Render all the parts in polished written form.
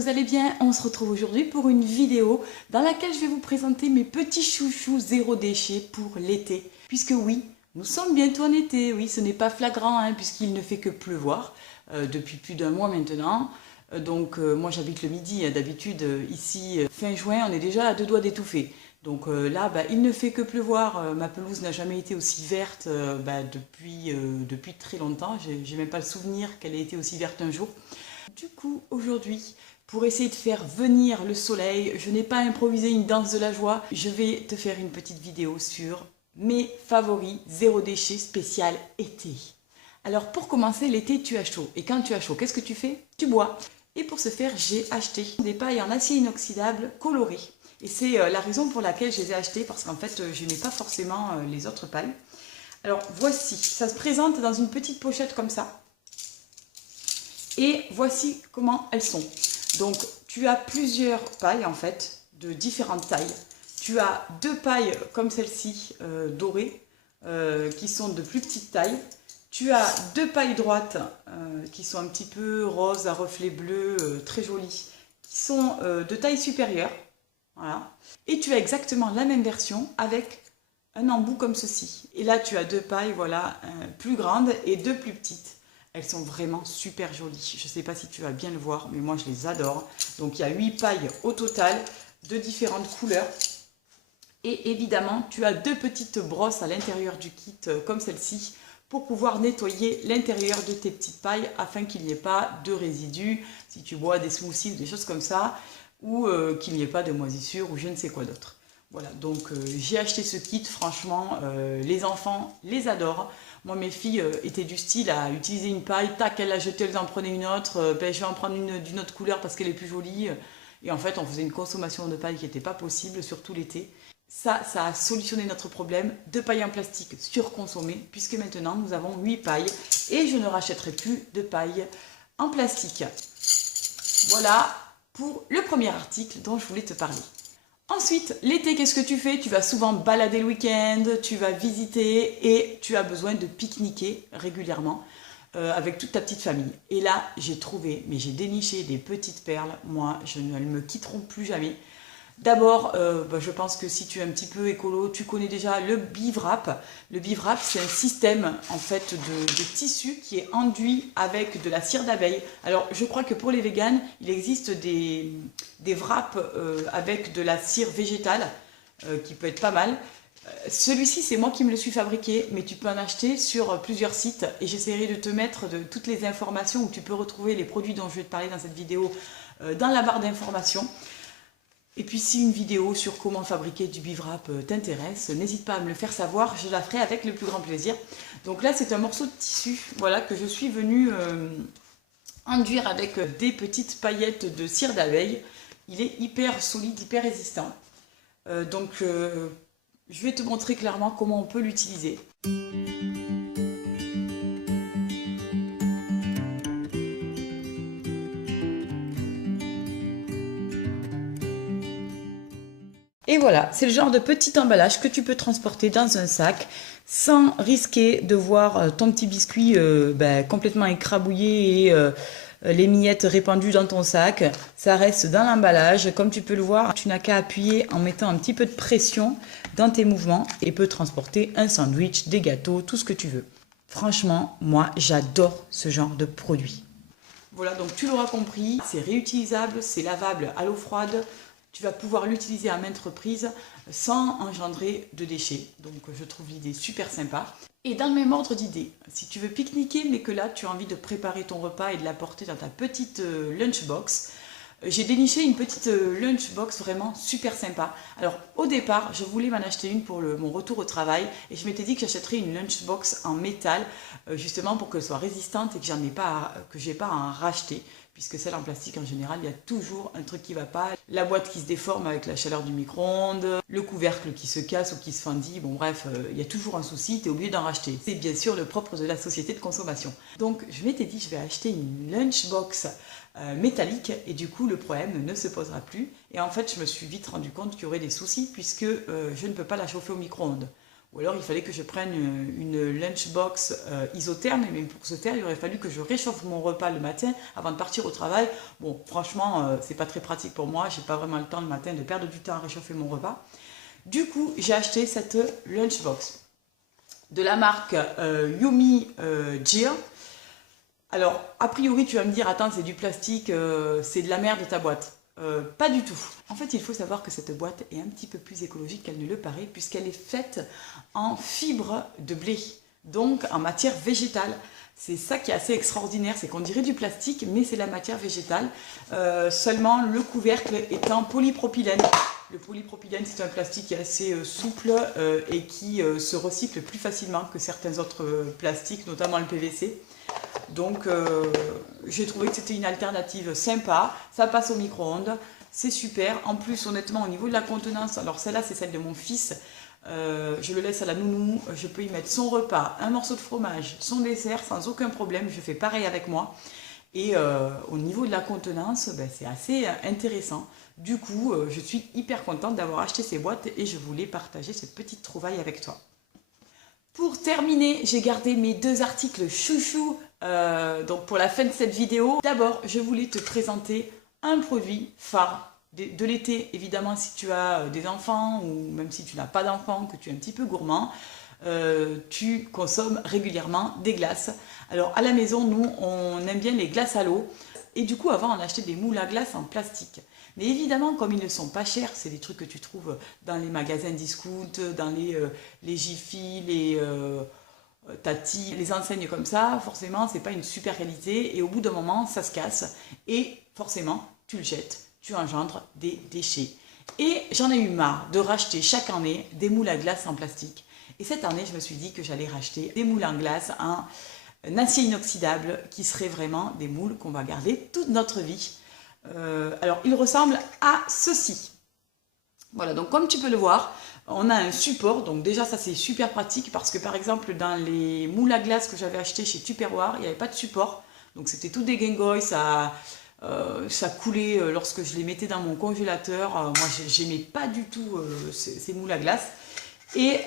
vous allez bien? On se retrouve aujourd'hui pour une vidéo dans laquelle je vais vous présenter mes petits chouchous zéro déchet pour l'été. Puisque oui, nous sommes bientôt en été, oui, ce n'est pas flagrant hein, puisqu'il ne fait que pleuvoir depuis plus d'un mois maintenant. Moi j'habite le Midi, hein, d'habitude ici fin juin on est déjà à deux doigts d'étouffer. Donc là il ne fait que pleuvoir, ma pelouse n'a jamais été aussi verte depuis très longtemps, j'ai même pas le souvenir qu'elle ait été aussi verte un jour. Du coup, aujourd'hui, pour essayer de faire venir le soleil, je n'ai pas improvisé une danse de la joie. Je vais te faire une petite vidéo sur mes favoris zéro déchet spécial été. Alors pour commencer, l'été tu as chaud. Et quand tu as chaud, qu'est-ce que tu fais? Tu bois. Et pour ce faire, j'ai acheté des pailles en acier inoxydable colorées. Et c'est la raison pour laquelle je les ai achetées, parce qu'en fait, je n'aimais pas forcément les autres pailles. Alors voici, ça se présente dans une petite pochette comme ça. Et voici comment elles sont. Donc tu as plusieurs pailles en fait, de différentes tailles. Tu as deux pailles comme celle-ci, dorées, qui sont de plus petite taille. Tu as deux pailles droites, qui sont un petit peu roses à reflets bleus, très jolies, qui sont de taille supérieure. Voilà. Et tu as exactement la même version avec un embout comme ceci. Et là tu as deux pailles, voilà, plus grandes et deux plus petites. Elles sont vraiment super jolies. Je ne sais pas si tu vas bien le voir, mais moi je les adore. Donc il y a 8 pailles au total, de différentes couleurs. Et évidemment, tu as deux petites brosses à l'intérieur du kit, comme celle-ci, pour pouvoir nettoyer l'intérieur de tes petites pailles, afin qu'il n'y ait pas de résidus, si tu bois des smoothies ou des choses comme ça, ou qu'il n'y ait pas de moisissures ou je ne sais quoi d'autre. Voilà, donc j'ai acheté ce kit, franchement, les enfants les adorent. Moi, mes filles étaient du style à utiliser une paille, tac, elles la jetaient, elles en prenaient une autre, je vais en prendre une d'une autre couleur parce qu'elle est plus jolie. Et en fait, on faisait une consommation de paille qui n'était pas possible, surtout l'été. Ça a solutionné notre problème de paille en plastique surconsommée, puisque maintenant nous avons 8 pailles et je ne rachèterai plus de paille en plastique. Voilà pour le premier article dont je voulais te parler. Ensuite, l'été, qu'est-ce que tu fais? Tu vas souvent balader le week-end, tu vas visiter et tu as besoin de pique-niquer régulièrement avec toute ta petite famille. Et là, j'ai trouvé, mais j'ai déniché des petites perles. Moi, elles ne me quitteront plus jamais. D'abord, je pense que si tu es un petit peu écolo, tu connais déjà le Bivwrap. Le Bivwrap, c'est un système en fait de tissu qui est enduit avec de la cire d'abeille. Alors, je crois que pour les véganes, il existe des wraps avec de la cire végétale qui peut être pas mal. Celui-ci, c'est moi qui me le suis fabriqué, mais tu peux en acheter sur plusieurs sites et j'essaierai de te mettre toutes les informations où tu peux retrouver les produits dont je vais te parler dans cette vidéo dans la barre d'informations. Et puis si une vidéo sur comment fabriquer du Bivwrap t'intéresse, n'hésite pas à me le faire savoir, je la ferai avec le plus grand plaisir. Donc là c'est un morceau de tissu, voilà, que je suis venue enduire avec des petites paillettes de cire d'abeille. Il est hyper solide, hyper résistant. Je vais te montrer clairement comment on peut l'utiliser. Et voilà, c'est le genre de petit emballage que tu peux transporter dans un sac sans risquer de voir ton petit biscuit complètement écrabouillé et les miettes répandues dans ton sac. Ça reste dans l'emballage. Comme tu peux le voir, tu n'as qu'à appuyer en mettant un petit peu de pression dans tes mouvements et peut transporter un sandwich, des gâteaux, tout ce que tu veux. Franchement, moi, j'adore ce genre de produit. Voilà, donc tu l'auras compris, c'est réutilisable, c'est lavable à l'eau froide. Tu vas pouvoir l'utiliser à maintes reprises sans engendrer de déchets. Donc je trouve l'idée super sympa. Et dans le même ordre d'idée, si tu veux pique-niquer mais que là tu as envie de préparer ton repas et de l'apporter dans ta petite lunchbox, j'ai déniché une petite lunchbox vraiment super sympa. Alors au départ, je voulais m'en acheter une pour mon retour au travail et je m'étais dit que j'achèterais une lunchbox en métal justement pour qu'elle soit résistante et que j'ai pas à en racheter. Puisque celle en plastique en général, il y a toujours un truc qui ne va pas. La boîte qui se déforme avec la chaleur du micro-ondes, le couvercle qui se casse ou qui se fendit, bon bref, il y a toujours un souci, tu es obligé d'en racheter. C'est bien sûr le propre de la société de consommation. Donc je m'étais dit, je vais acheter une lunchbox métallique et du coup le problème ne se posera plus. Et en fait, je me suis vite rendu compte qu'il y aurait des soucis puisque je ne peux pas la chauffer au micro-ondes. Ou alors il fallait que je prenne une lunchbox isotherme, mais pour ce faire, il aurait fallu que je réchauffe mon repas le matin avant de partir au travail. Bon, franchement, c'est pas très pratique pour moi, j'ai pas vraiment le temps le matin de perdre du temps à réchauffer mon repas. Du coup, j'ai acheté cette lunchbox de la marque Yumi Gear. Alors, a priori, tu vas me dire, attends, c'est du plastique, c'est de la merde ta boîte. Pas du tout. En fait, il faut savoir que cette boîte est un petit peu plus écologique qu'elle ne le paraît, puisqu'elle est faite en fibre de blé, donc en matière végétale. C'est ça qui est assez extraordinaire, c'est qu'on dirait du plastique, mais c'est la matière végétale. Seulement, le couvercle est en polypropylène. Le polypropylène, c'est un plastique qui est assez souple et qui se recycle plus facilement que certains autres plastiques, notamment le PVC. Donc j'ai trouvé que c'était une alternative sympa, ça passe au micro-ondes, c'est super. En plus, honnêtement, au niveau de la contenance, alors celle-là c'est celle de mon fils, je le laisse à la nounou, je peux y mettre son repas, un morceau de fromage, son dessert sans aucun problème, je fais pareil avec moi. Et au niveau de la contenance, ben, c'est assez intéressant. Du coup, je suis hyper contente d'avoir acheté ces boîtes et je voulais partager cette petite trouvaille avec toi. Pour terminer, j'ai gardé mes deux articles chouchou donc pour la fin de cette vidéo. D'abord, je voulais te présenter un produit phare de l'été. Évidemment, si tu as des enfants ou même si tu n'as pas d'enfants, que tu es un petit peu gourmand, tu consommes régulièrement des glaces. Alors à la maison, nous, on aime bien les glaces à l'eau. Et du coup, avant, on achetait des moules à glace en plastique. Mais évidemment, comme ils ne sont pas chers, c'est des trucs que tu trouves dans les magasins discount, dans les Jiffy, les Tati, les enseignes comme ça, forcément, c'est pas une super qualité. Et au bout d'un moment, ça se casse. Et forcément, tu le jettes, tu engendres des déchets. Et j'en ai eu marre de racheter chaque année des moules à glace en plastique. Et cette année, je me suis dit que j'allais racheter des moules en glace en acier inoxydable qui seraient vraiment des moules qu'on va garder toute notre vie. Alors, il ressemble à ceci. Voilà, donc comme tu peux le voir, on a un support. Donc déjà, ça c'est super pratique parce que par exemple, dans les moules à glace que j'avais acheté chez Tupperware, il n'y avait pas de support. Donc c'était tout déglingoy, ça coulait lorsque je les mettais dans mon congélateur. Moi, j'aimais pas du tout ces moules à glace. Et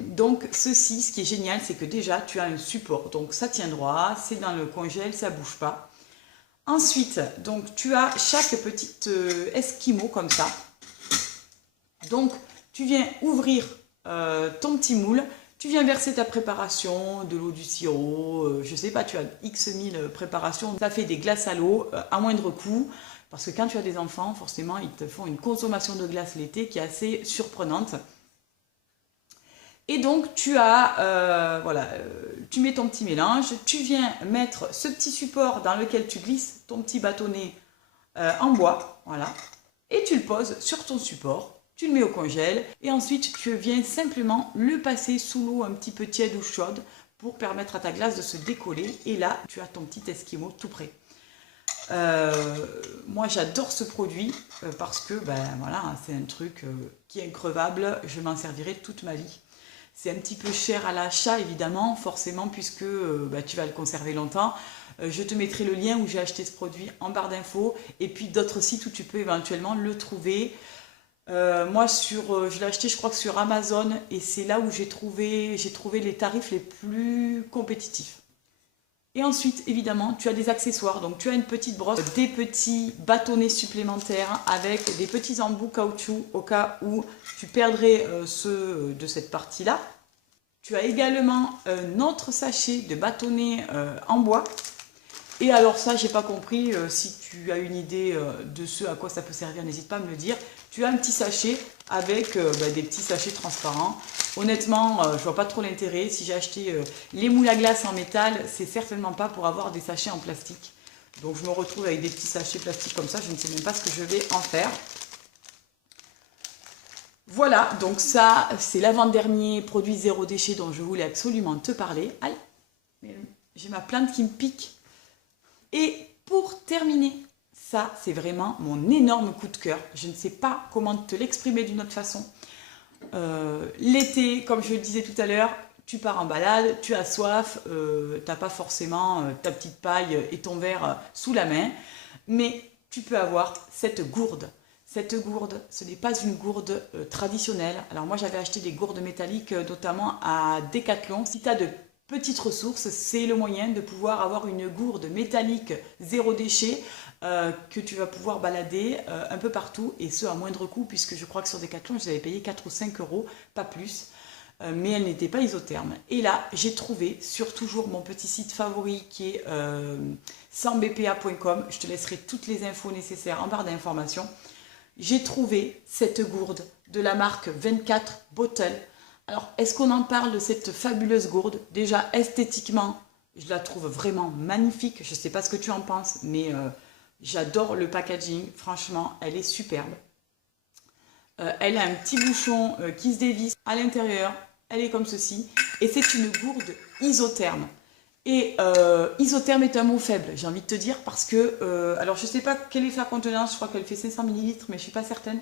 donc ceci, ce qui est génial, c'est que déjà tu as un support, donc ça tient droit, c'est dans le congèle, ça bouge pas. Ensuite, donc tu as chaque petite esquimau comme ça. Donc tu viens ouvrir ton petit moule, tu viens verser ta préparation, de l'eau, du sirop, je sais pas, tu as X mille préparations. Ça fait des glaces à l'eau à moindre coût, parce que quand tu as des enfants, forcément ils te font une consommation de glace l'été qui est assez surprenante. Et donc tu as, tu mets ton petit mélange, tu viens mettre ce petit support dans lequel tu glisses ton petit bâtonnet en bois, voilà, et tu le poses sur ton support, tu le mets au congèle, et ensuite tu viens simplement le passer sous l'eau un petit peu tiède ou chaude pour permettre à ta glace de se décoller, et là tu as ton petit esquimau tout prêt. Moi j'adore ce produit parce que ben, voilà, c'est un truc qui est increvable, je m'en servirai toute ma vie. C'est un petit peu cher à l'achat, évidemment, forcément, puisque bah, tu vas le conserver longtemps. Je te mettrai le lien où j'ai acheté ce produit en barre d'infos, et puis d'autres sites où tu peux éventuellement le trouver. Moi, je l'ai acheté, je crois que sur Amazon, et c'est là où j'ai trouvé les tarifs les plus compétitifs. Et ensuite, évidemment, tu as des accessoires. Donc, tu as une petite brosse, des petits bâtonnets supplémentaires avec des petits embouts caoutchouc au cas où tu perdrais ceux de cette partie-là. Tu as également un autre sachet de bâtonnets en bois. Et alors ça, j'ai pas compris. Si tu as une idée de ce à quoi ça peut servir, n'hésite pas à me le dire. Tu as un petit sachet avec des petits sachets transparents. Honnêtement, je vois pas trop l'intérêt. Si j'ai acheté les moules à glace en métal, c'est certainement pas pour avoir des sachets en plastique. Donc je me retrouve avec des petits sachets plastiques comme ça. Je ne sais même pas ce que je vais en faire. Voilà, donc ça, c'est l'avant-dernier produit zéro déchet dont je voulais absolument te parler. Aïe, j'ai ma plainte qui me pique. Et pour terminer, ça, c'est vraiment mon énorme coup de cœur. Je ne sais pas comment te l'exprimer d'une autre façon. L'été, comme je le disais tout à l'heure, tu pars en balade, tu as soif, tu n'as pas forcément ta petite paille et ton verre sous la main, mais tu peux avoir cette gourde. Cette gourde, ce n'est pas une gourde traditionnelle. Alors moi j'avais acheté des gourdes métalliques notamment à Decathlon. Si tu as de petites ressources, c'est le moyen de pouvoir avoir une gourde métallique zéro déchet que tu vas pouvoir balader un peu partout et ce à moindre coût puisque je crois que sur Decathlon je les avais payé 4 ou 5 euros, pas plus. Mais elle n'était pas isotherme. Et là, j'ai trouvé sur toujours mon petit site favori qui est 100bpa.com. Je te laisserai toutes les infos nécessaires en barre d'informations. J'ai trouvé cette gourde de la marque 24 Bottle. Alors, est-ce qu'on en parle de cette fabuleuse gourde? Déjà, esthétiquement, je la trouve vraiment magnifique. Je ne sais pas ce que tu en penses, mais j'adore le packaging. Franchement, elle est superbe. Elle a un petit bouchon qui se dévisse à l'intérieur. Elle est comme ceci. Et c'est une gourde isotherme. Et isotherme est un mot faible, j'ai envie de te dire, parce que... alors, je ne sais pas quelle est sa contenance. Je crois qu'elle fait 500 ml, mais je ne suis pas certaine.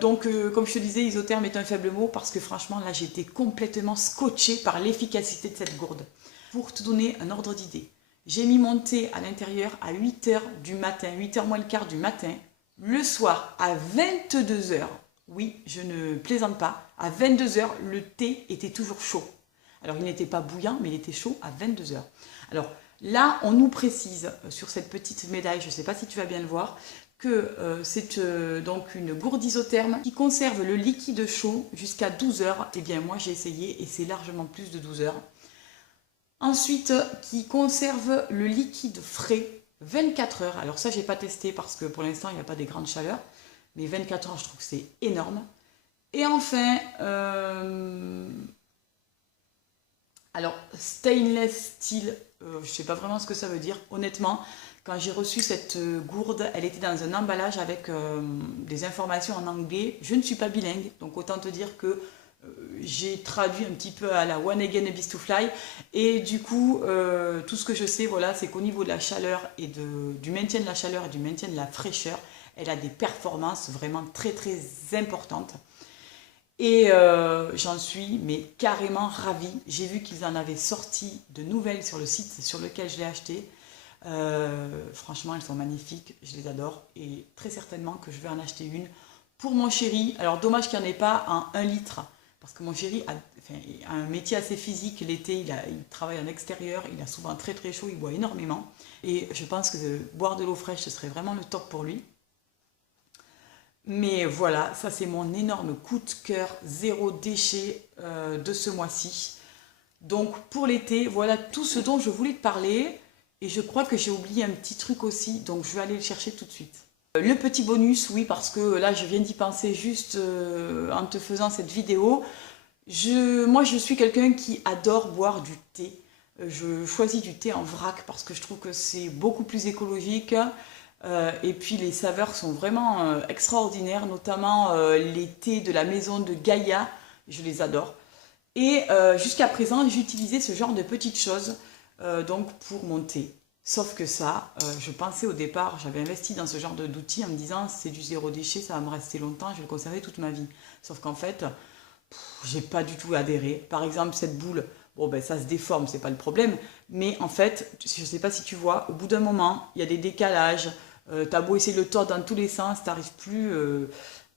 Donc, comme je te disais, isotherme est un faible mot, parce que franchement, là, j'ai été complètement scotchée par l'efficacité de cette gourde. Pour te donner un ordre d'idée, j'ai mis mon thé à l'intérieur à 8h du matin, 8h moins le quart du matin. Le soir, à 22h, oui, je ne plaisante pas, à 22h, le thé était toujours chaud. Alors, il n'était pas bouillant, mais il était chaud à 22h. Alors, là, on nous précise sur cette petite médaille, je ne sais pas si tu vas bien le voir, que c'est donc une gourde isotherme qui conserve le liquide chaud jusqu'à 12h. Eh bien, moi, j'ai essayé et c'est largement plus de 12h. Ensuite, qui conserve le liquide frais 24 heures. Alors ça, j'ai pas testé parce que pour l'instant, il n'y a pas des grandes chaleurs. Mais 24 heures, je trouve que c'est énorme. Et enfin, alors stainless steel, je ne sais pas vraiment ce que ça veut dire. Honnêtement, quand j'ai reçu cette gourde, elle était dans un emballage avec des informations en anglais. Je ne suis pas bilingue, donc autant te dire que j'ai traduit un petit peu à la One Again a Beast to Fly et du coup tout ce que je sais voilà, c'est qu'au niveau de la chaleur et du maintien de la chaleur et du maintien de la fraîcheur, elle a des performances vraiment très très importantes et j'en suis mais carrément ravie. J'ai vu qu'ils en avaient sorti de nouvelles sur le site sur lequel je l'ai acheté. Franchement elles sont magnifiques, je les adore et très certainement que je vais en acheter une pour mon chéri. Alors dommage qu'il n'y en ait pas en 1 litre parce que mon chéri a un métier assez physique. L'été, il travaille en extérieur, il a souvent très très chaud, il boit énormément. Et je pense que boire de l'eau fraîche, ce serait vraiment le top pour lui. Mais voilà, ça c'est mon énorme coup de cœur, zéro déchet de ce mois-ci. Donc pour l'été, voilà tout ce dont je voulais te parler. Et je crois que j'ai oublié un petit truc aussi, donc je vais aller le chercher tout de suite. Le petit bonus, oui, parce que là, je viens d'y penser juste en te faisant cette vidéo. Moi, je suis quelqu'un qui adore boire du thé. Je choisis du thé en vrac parce que je trouve que c'est beaucoup plus écologique. Et puis, les saveurs sont vraiment extraordinaires, notamment les thés de la maison de Gaïa. Je les adore. Et jusqu'à présent, j'utilisais ce genre de petites choses donc pour mon thé. Sauf que ça, je pensais au départ, j'avais investi dans ce genre d'outils en me disant c'est du zéro déchet, ça va me rester longtemps, je vais le conserver toute ma vie. Sauf qu'en fait, j'ai pas du tout adhéré. Par exemple, cette boule, bon ben ça se déforme, c'est pas le problème. Mais en fait, je sais pas si tu vois, au bout d'un moment, il y a des décalages. T'as beau essayer de le tordre dans tous les sens, t'arrives plus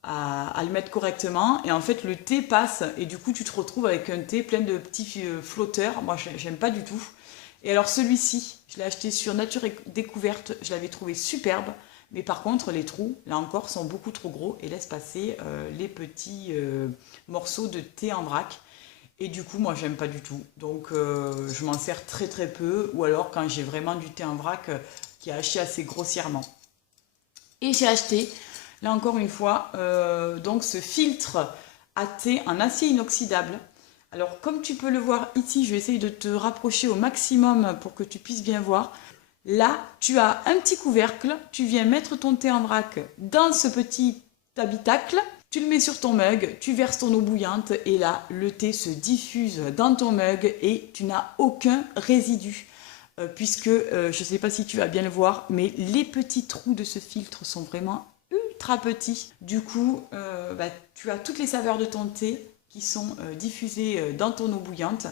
à le mettre correctement. Et en fait, le thé passe et du coup, tu te retrouves avec un thé plein de petits flotteurs. Moi, j'aime pas du tout. Et alors celui-ci, je l'ai acheté sur Nature et Découverte, je l'avais trouvé superbe, mais par contre les trous, là encore, sont beaucoup trop gros et laissent passer les petits morceaux de thé en vrac. Et du coup, moi, j'aime pas du tout. Donc, je m'en sers très très peu, ou alors quand j'ai vraiment du thé en vrac qui est haché assez grossièrement. Et j'ai acheté, là encore une fois, donc ce filtre à thé en acier inoxydable. Alors, comme tu peux le voir ici, je vais essayer de te rapprocher au maximum pour que tu puisses bien voir. Là, tu as un petit couvercle, tu viens mettre ton thé en vrac dans ce petit habitacle, tu le mets sur ton mug, tu verses ton eau bouillante et là, le thé se diffuse dans ton mug et tu n'as aucun résidu. Puisque, je ne sais pas si tu vas bien le voir, mais les petits trous de ce filtre sont vraiment ultra petits. Du coup, tu as toutes les saveurs de ton thé qui sont diffusées dans ton eau bouillante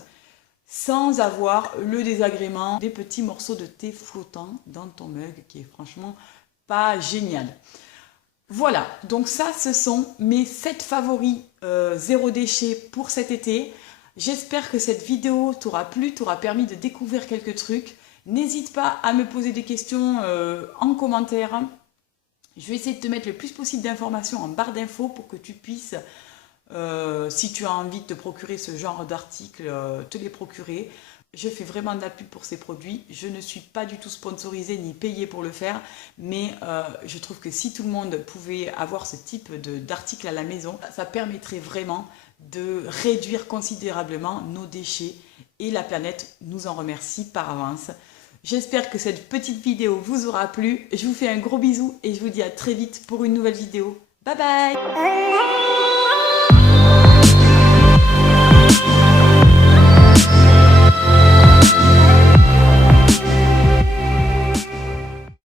sans avoir le désagrément des petits morceaux de thé flottants dans ton mug qui est franchement pas génial. Voilà, donc ça, ce sont mes 7 favoris zéro déchet pour cet été. J'espère que cette vidéo t'aura plu, t'aura permis de découvrir quelques trucs. N'hésite pas à me poser des questions en commentaire. Je vais essayer de te mettre le plus possible d'informations en barre d'infos pour que tu puisses, si tu as envie de te procurer ce genre d'articles, te les procurer. Je fais vraiment de la pub pour ces produits. Je ne suis pas du tout sponsorisée ni payée pour le faire, mais je trouve que si tout le monde pouvait avoir ce type d'article à la maison, ça permettrait vraiment de réduire considérablement nos déchets et la planète nous en remercie par avance. J'espère que cette petite vidéo vous aura plu. Je vous fais un gros bisou et je vous dis à très vite pour une nouvelle vidéo. Bye bye!